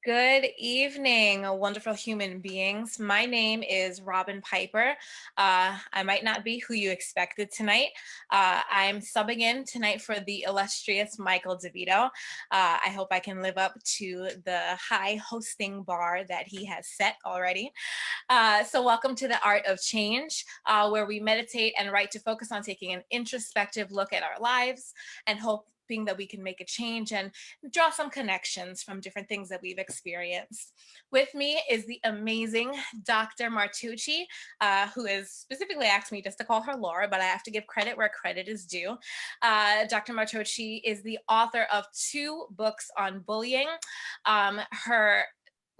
Good evening, wonderful human beings. My name is Robyn Piper. I might not be who you expected tonight. I'm subbing in tonight for the illustrious Michael DeVito. I hope I can live up to the high hosting bar that he has set already. So, welcome to the Art of Change, where we meditate and write to focus on taking an introspective look at our lives and hoping that we can make a change and draw some connections from different things that we've experienced. With me is the amazing Dr. Martocci, who has specifically asked me just to call her Laura, but I have to give credit where credit is due. Dr. Martocci is the author of two books on bullying. Her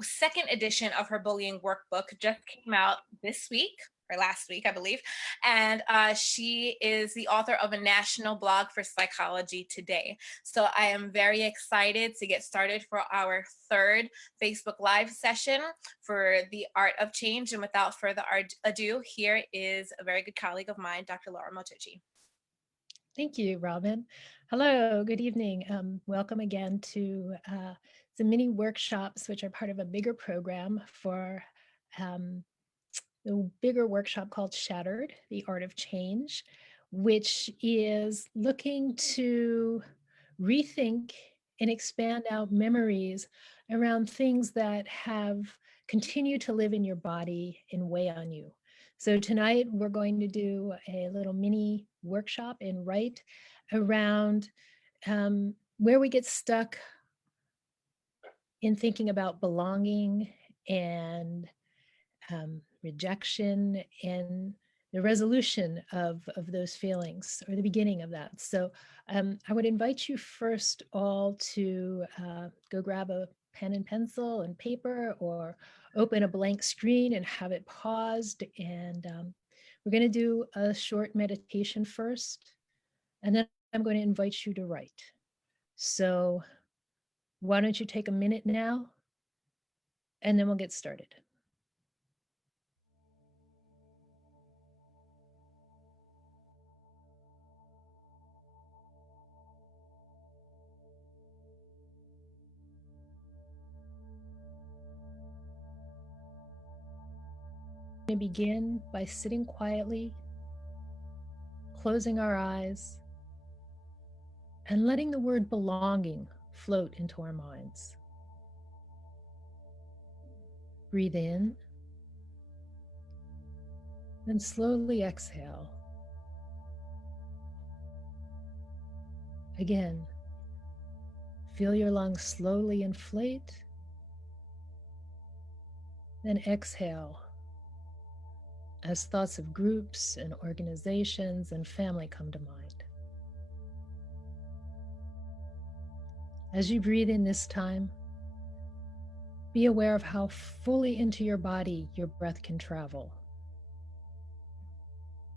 second edition of her bullying workbook just came out this week or last week, I believe. And she is the author of a national blog for Psychology Today. So I am very excited to get started for our third Facebook Live session for the Art of Change. And without further ado, here is a very good colleague of mine, Dr. Laura Martocci. Thank you, Robyn. Hello, good evening. Welcome again to the mini workshops, which are part of a bigger program for um, the bigger workshop called Shattered, the Art of Change, which is looking to rethink and expand out memories around things that have continued to live in your body and weigh on you. So tonight we're going to do a little mini workshop and write around where we get stuck in thinking about belonging and rejection and the resolution of those feelings or the beginning of that. So I would invite you first all to go grab a pen and pencil and paper or open a blank screen and have it paused. And we're going to do a short meditation first. And then I'm going to invite you to write. So why don't you take a minute now and then we'll get started. To begin by sitting quietly, closing our eyes, and letting the word belonging float into our minds. Breathe in, then slowly exhale. Again, feel your lungs slowly inflate, then exhale as thoughts of groups and organizations and family come to mind. As you breathe in this time, be aware of how fully into your body your breath can travel.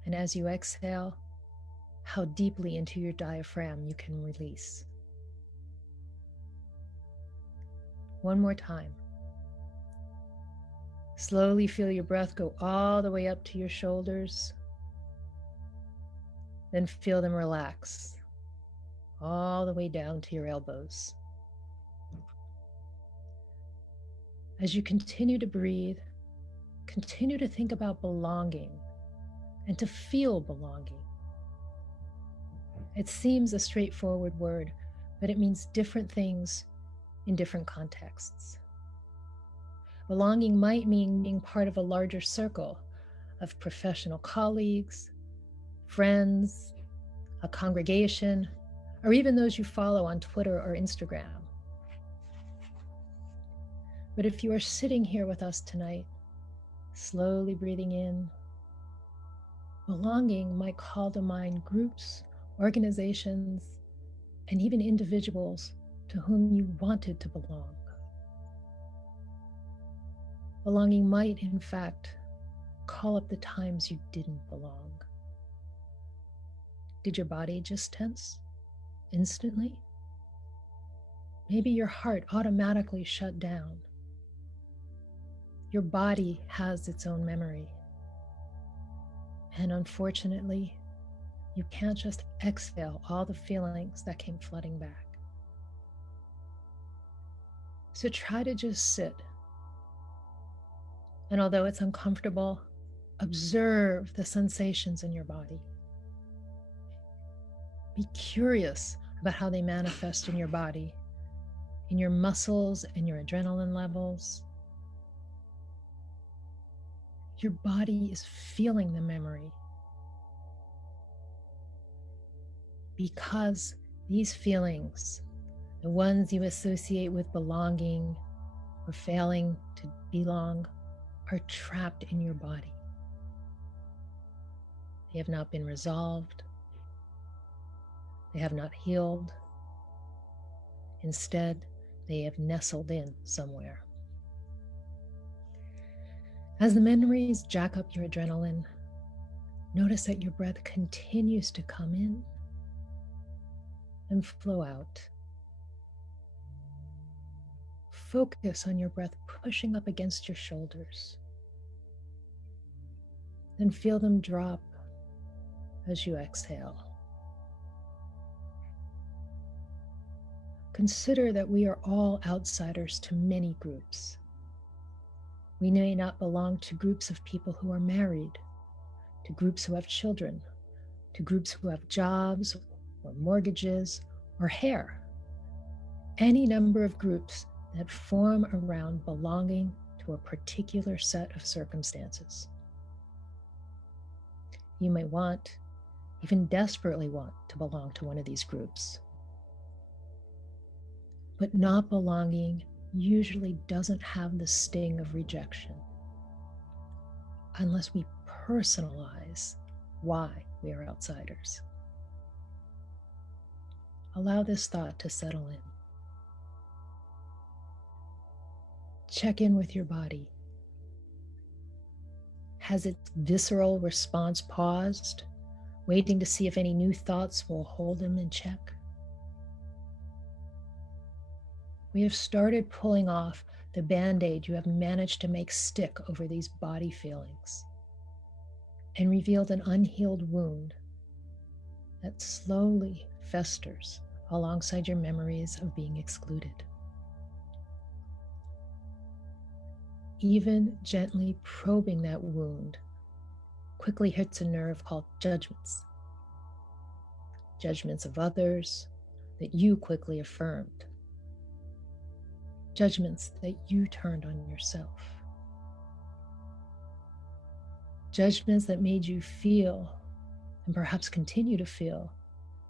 And as you exhale, how deeply into your diaphragm you can release. One more time. Slowly feel your breath go all the way up to your shoulders. Then feel them relax all the way down to your elbows. As you continue to breathe, continue to think about belonging and to feel belonging. It seems a straightforward word, but it means different things in different contexts. Belonging might mean being part of a larger circle of professional colleagues, friends, a congregation, or even those you follow on Twitter or Instagram. But if you are sitting here with us tonight, slowly breathing in, belonging might call to mind groups, organizations, and even individuals to whom you wanted to belong. Belonging might, in fact, call up the times you didn't belong. Did your body just tense instantly? Maybe your heart automatically shut down. Your body has its own memory. And unfortunately, you can't just exhale all the feelings that came flooding back. So try to just sit. And although it's uncomfortable, observe the sensations in your body. Be curious about how they manifest in your body, in your muscles and your adrenaline levels. Your body is feeling the memory because these feelings, the ones you associate with belonging or failing to belong, are trapped in your body. They have not been resolved. They have not healed. Instead, they have nestled in somewhere. As the memories jack up your adrenaline, notice that your breath continues to come in and flow out. Focus on your breath pushing up against your shoulders. Then feel them drop as you exhale. Consider that we are all outsiders to many groups. We may not belong to groups of people who are married, to groups who have children, to groups who have jobs or mortgages or hair. Any number of groups that form around belonging to a particular set of circumstances. You may want, even desperately want, to belong to one of these groups. But not belonging usually doesn't have the sting of rejection unless we personalize why we are outsiders. Allow this thought to settle in. Check in with your body. Has its visceral response paused, waiting to see if any new thoughts will hold them in check? We have started pulling off the Band-Aid you have managed to make stick over these body feelings and revealed an unhealed wound that slowly festers alongside your memories of being excluded. Even gently probing that wound quickly hits a nerve called judgments. Judgments of others that you quickly affirmed. Judgments that you turned on yourself. Judgments that made you feel, and perhaps continue to feel,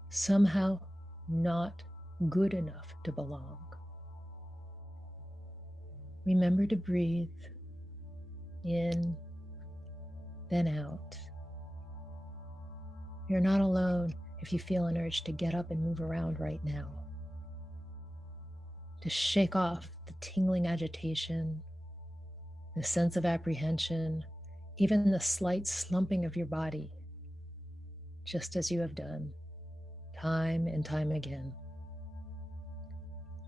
somehow not good enough to belong. Remember to breathe in, then out. You're not alone if you feel an urge to get up and move around right now. To shake off the tingling agitation, the sense of apprehension, even the slight slumping of your body, just as you have done time and time again.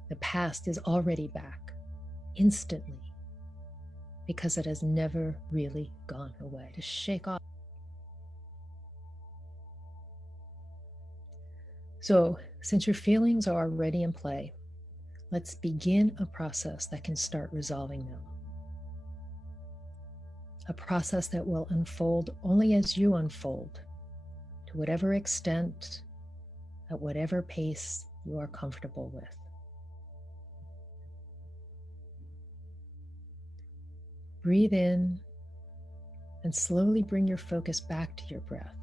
The past is already back instantly because it has never really gone away. To shake off. So, since your feelings are already in play, let's begin a process that can start resolving them. A process that will unfold only as you unfold, to whatever extent, at whatever pace you are comfortable with. Breathe in and slowly bring your focus back to your breath.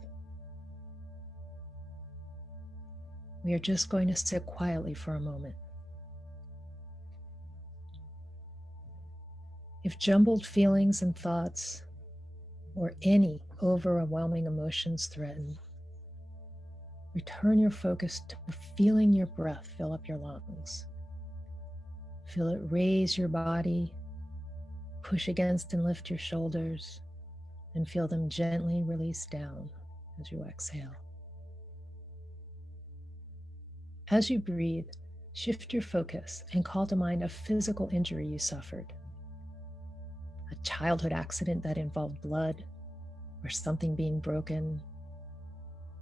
We are just going to sit quietly for a moment. If jumbled feelings and thoughts or any overwhelming emotions threaten, return your focus to feeling your breath fill up your lungs. Feel it raise your body, push against and lift your shoulders, and feel them gently release down as you exhale. As you breathe, shift your focus and call to mind a physical injury you suffered. A childhood accident that involved blood or something being broken,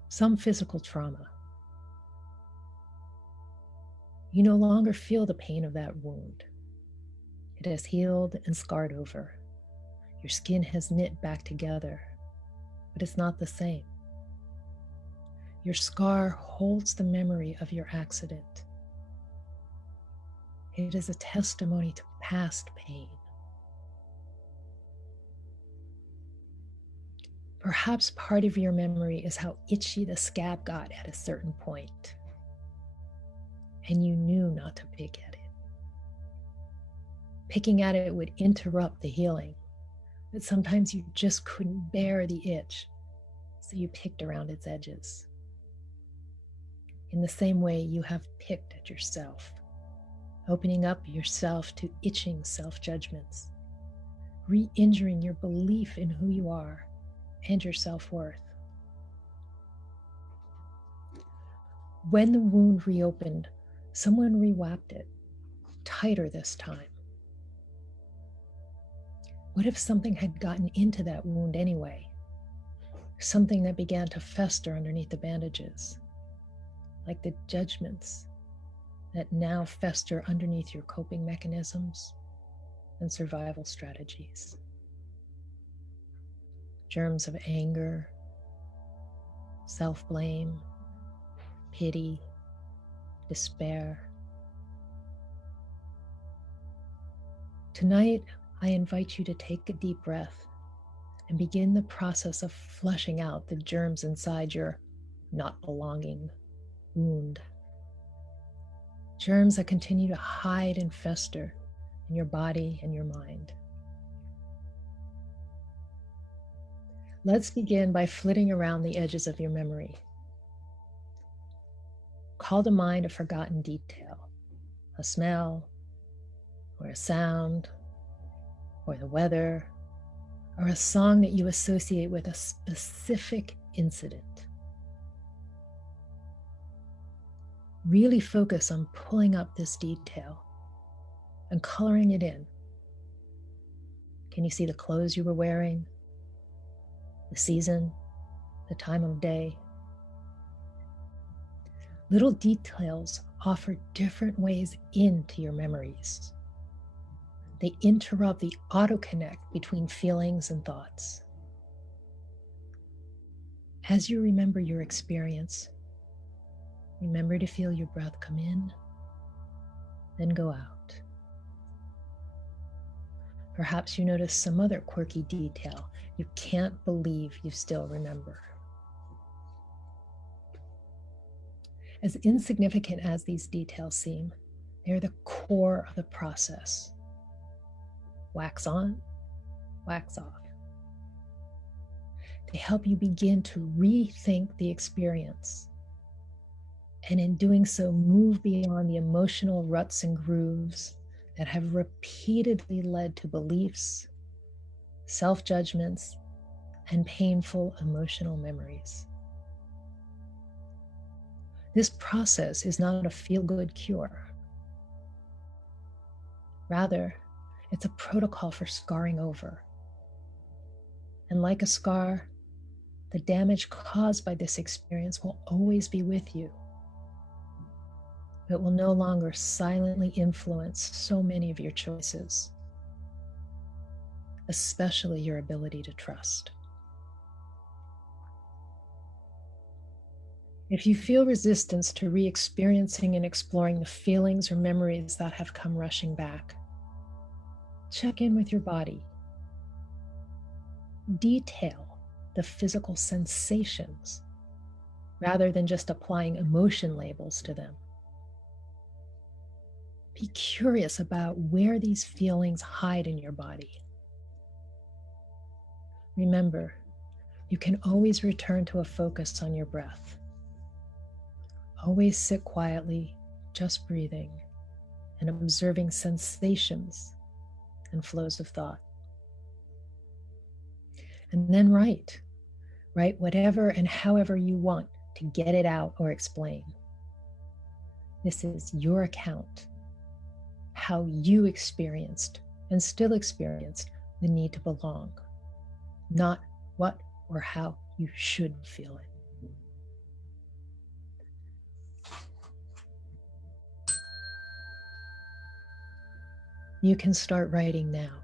some physical trauma. You no longer feel the pain of that wound. It has healed and scarred over. Your skin has knit back together, but it's not the same. Your scar holds the memory of your accident. It is a testimony to past pain. Perhaps part of your memory is how itchy the scab got at a certain point, and you knew not to pick at it. Picking at it would interrupt the healing, but sometimes you just couldn't bear the itch, so you picked around its edges. In the same way, you have picked at yourself, opening up yourself to itching self-judgments, re-injuring your belief in who you are and your self-worth. When the wound reopened, someone rewrapped it, tighter this time. What if something had gotten into that wound anyway? Something that began to fester underneath the bandages, like the judgments that now fester underneath your coping mechanisms and survival strategies. Germs of anger, self-blame, pity, despair. Tonight, I invite you to take a deep breath and begin the process of flushing out the germs inside your not belonging wound. Germs that continue to hide and fester in your body and your mind. Let's begin by flitting around the edges of your memory. Call to mind a forgotten detail, a smell, or a sound, or the weather, or a song that you associate with a specific incident. Really focus on pulling up this detail and coloring it in. Can you see the clothes you were wearing, the season, the time of day? Little details offer different ways into your memories. They interrupt the autoconnect between feelings and thoughts. As you remember your experience, remember to feel your breath come in, then go out. Perhaps you notice some other quirky detail you can't believe you still remember. As insignificant as these details seem, they're the core of the process. Wax on, wax off. They help you begin to rethink the experience, and in doing so, move beyond the emotional ruts and grooves that have repeatedly led to beliefs, self-judgments, and painful emotional memories. This process is not a feel-good cure. Rather, it's a protocol for scarring over. And like a scar, the damage caused by this experience will always be with you. It will no longer silently influence so many of your choices, especially your ability to trust. If you feel resistance to re-experiencing and exploring the feelings or memories that have come rushing back, check in with your body. Detail the physical sensations rather than just applying emotion labels to them. Be curious about where these feelings hide in your body. Remember, you can always return to a focus on your breath. Always sit quietly, just breathing and observing sensations and flows of thought. And then write whatever and however you want to get it out or explain. This is your account, how you experienced and still experience the need to belong, not what or how you should feel it. You can start writing now.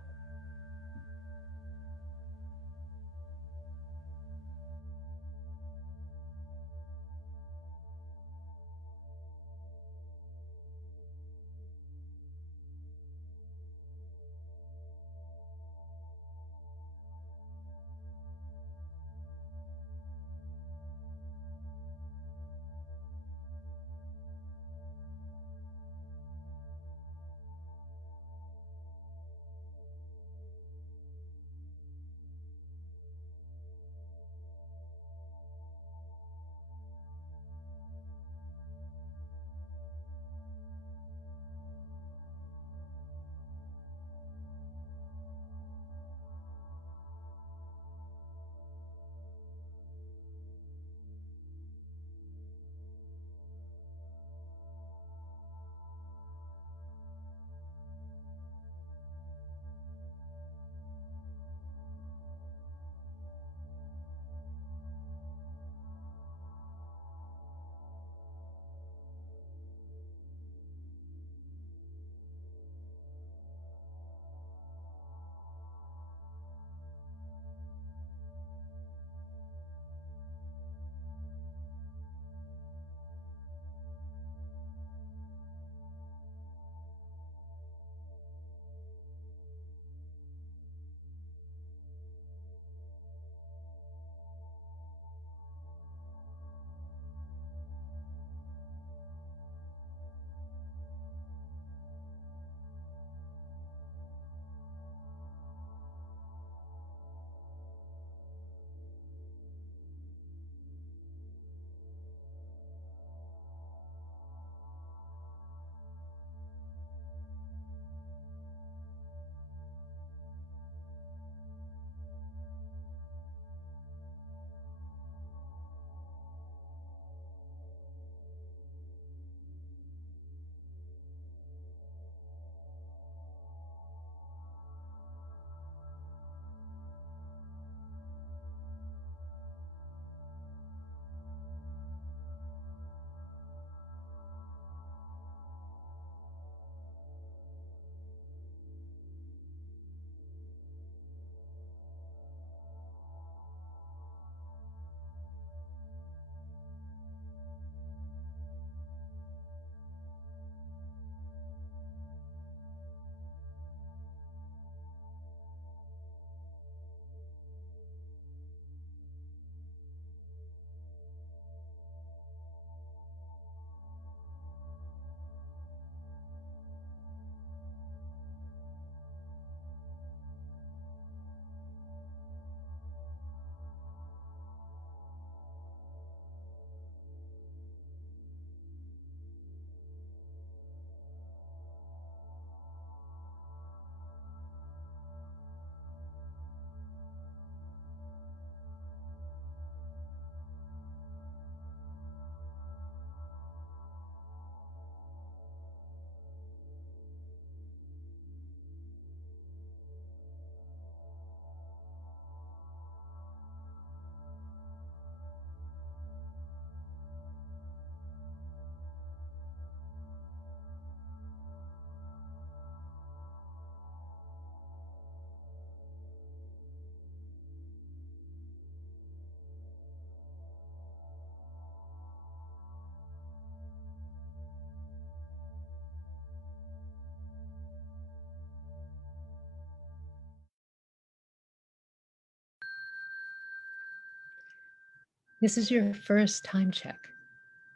This is your first time check.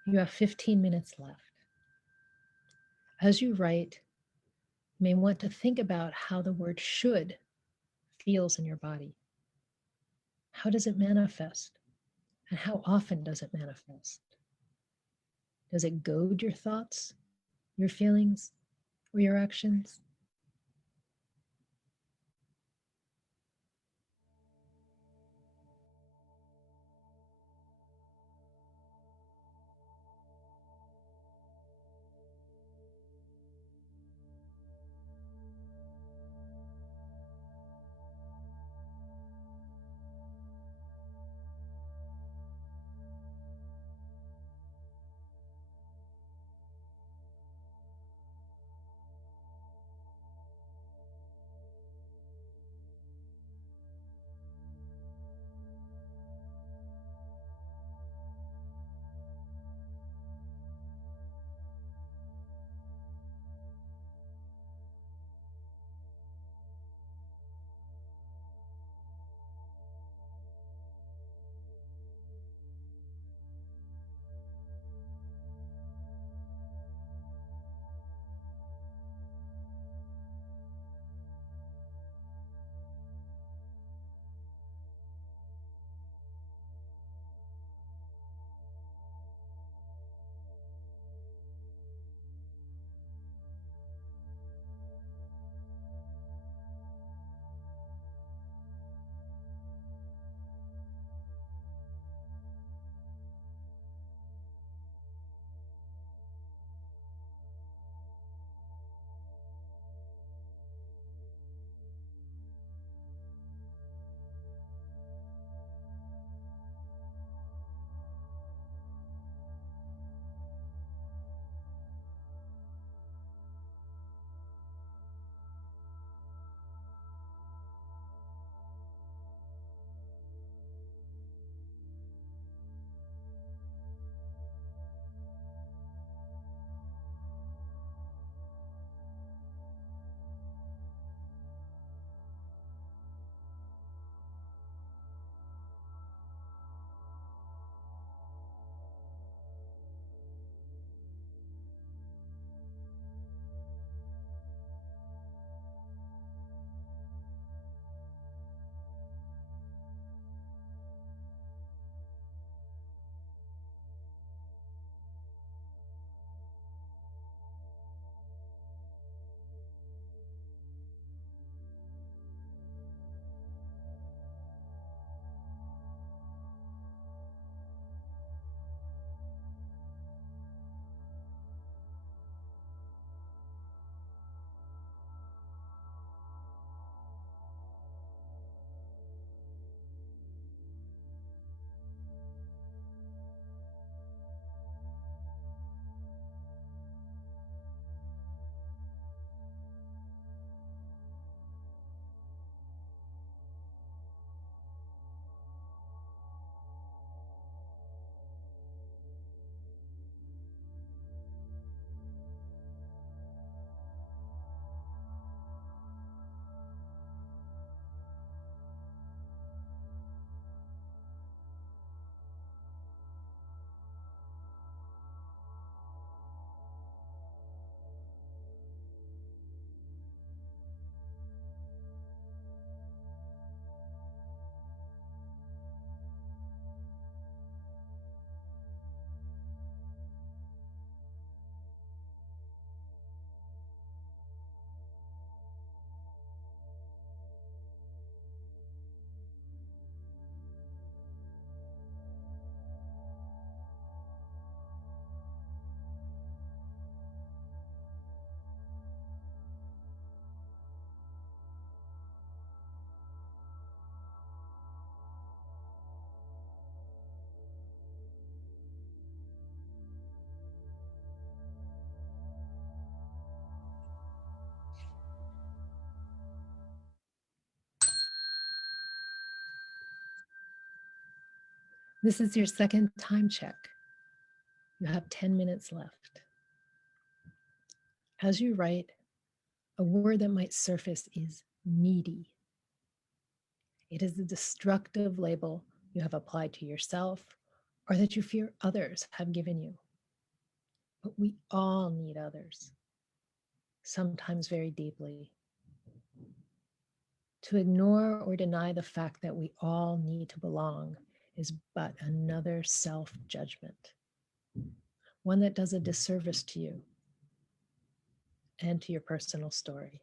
You have 15 minutes left. As you write, you may want to think about how the word should feels in your body. How does it manifest? And how often does it manifest? Does it goad your thoughts, your feelings, or your actions? This is your second time check. You have 10 minutes left. As you write, a word that might surface is needy. It is a destructive label you have applied to yourself or that you fear others have given you. But we all need others, sometimes very deeply. To ignore or deny the fact that we all need to belong is but another self-judgment, one that does a disservice to you and to your personal story.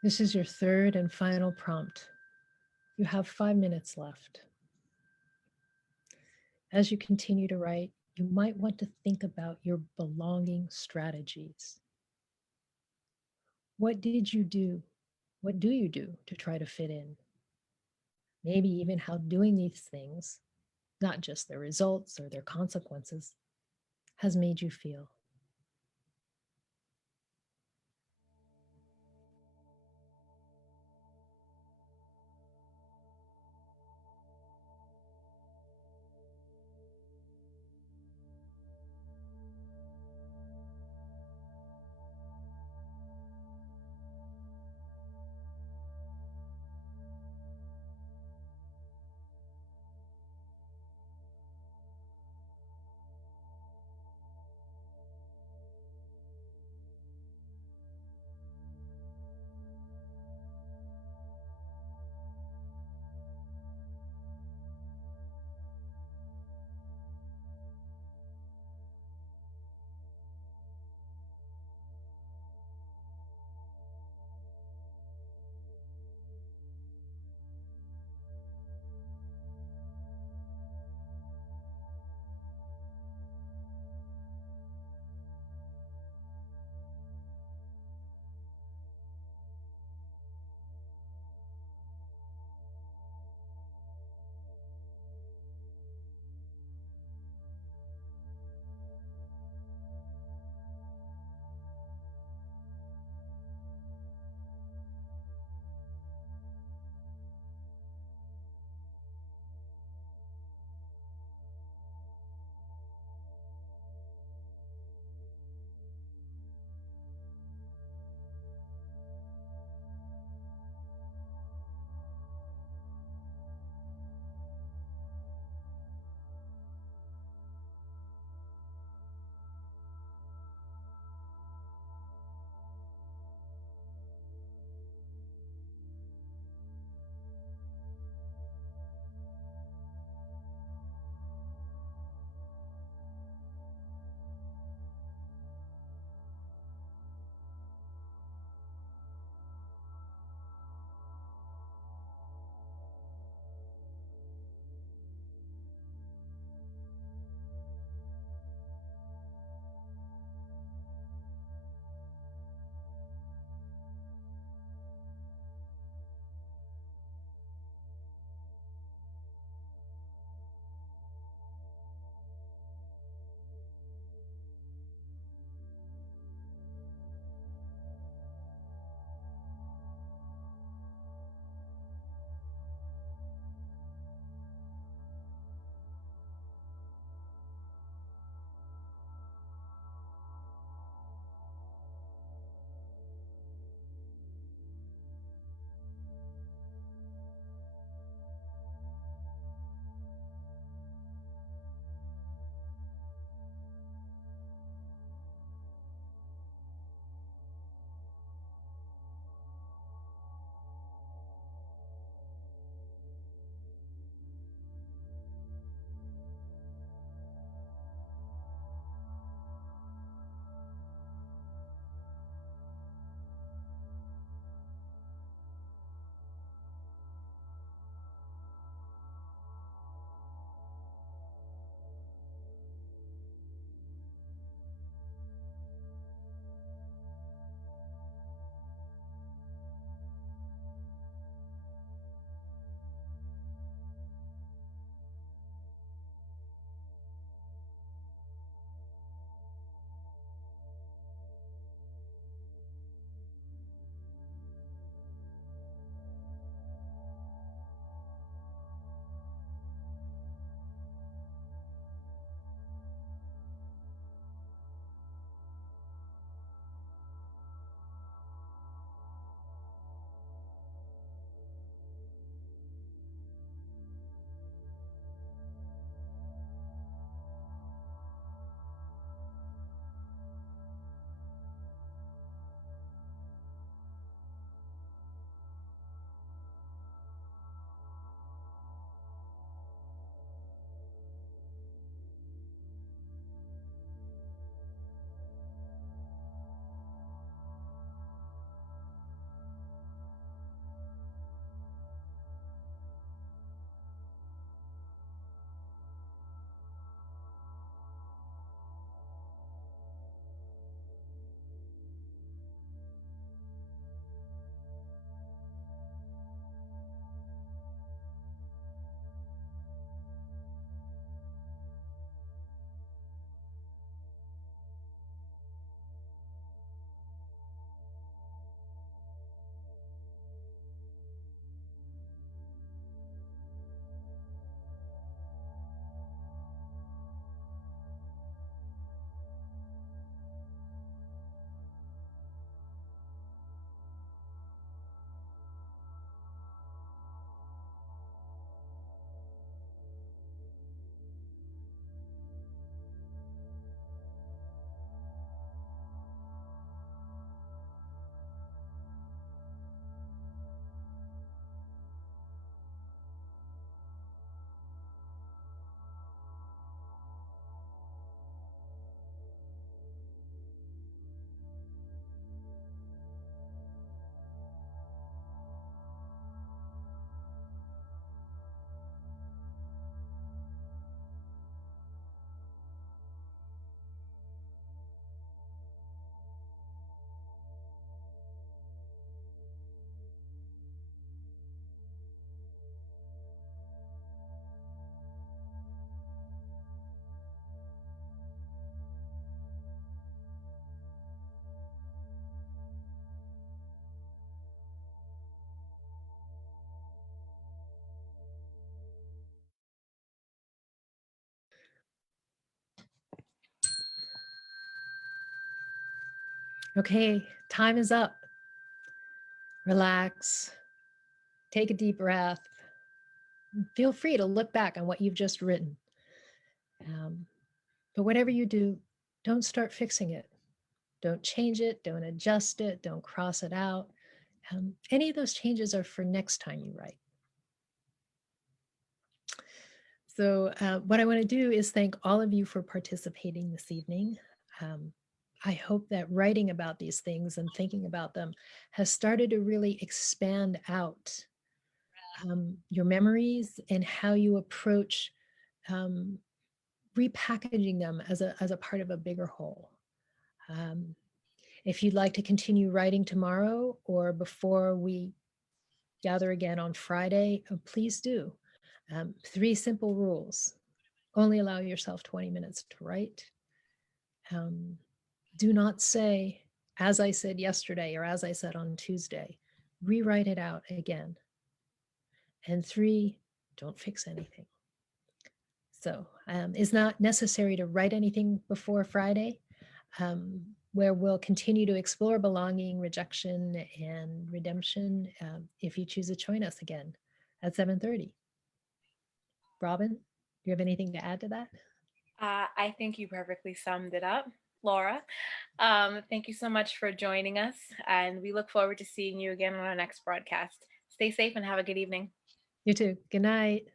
This is your third and final prompt. You have 5 minutes left. As you continue to write, you might want to think about your belonging strategies. What did you do? What do you do to try to fit in? Maybe even how doing these things, not just their results or their consequences, has made you feel. Okay, time is up. Relax, take a deep breath. Feel free to look back on what you've just written. Um, but whatever you do, don't start fixing it. Don't change it, don't adjust it, don't cross it out. Any of those changes are for next time you write. So, what I want to do is thank all of you for participating this evening. Um, I hope that writing about these things and thinking about them has started to really expand out your memories and how you approach um, repackaging them as a part of a bigger whole. Um, if you'd like to continue writing tomorrow or before we gather again on Friday, please do. 3 simple rules. Only allow yourself 20 minutes to write. Um, do not say, as I said yesterday or as I said on Tuesday. Rewrite it out again. And 3, don't fix anything. So it's not necessary to write anything before Friday, where we'll continue to explore belonging, rejection, and redemption if you choose to join us again at 7:30. Robyn, do you have anything to add to that? I think you perfectly summed it up, Laura. Thank you so much for joining us, and we look forward to seeing you again on our next broadcast. Stay safe and have a good evening. You too. Good night.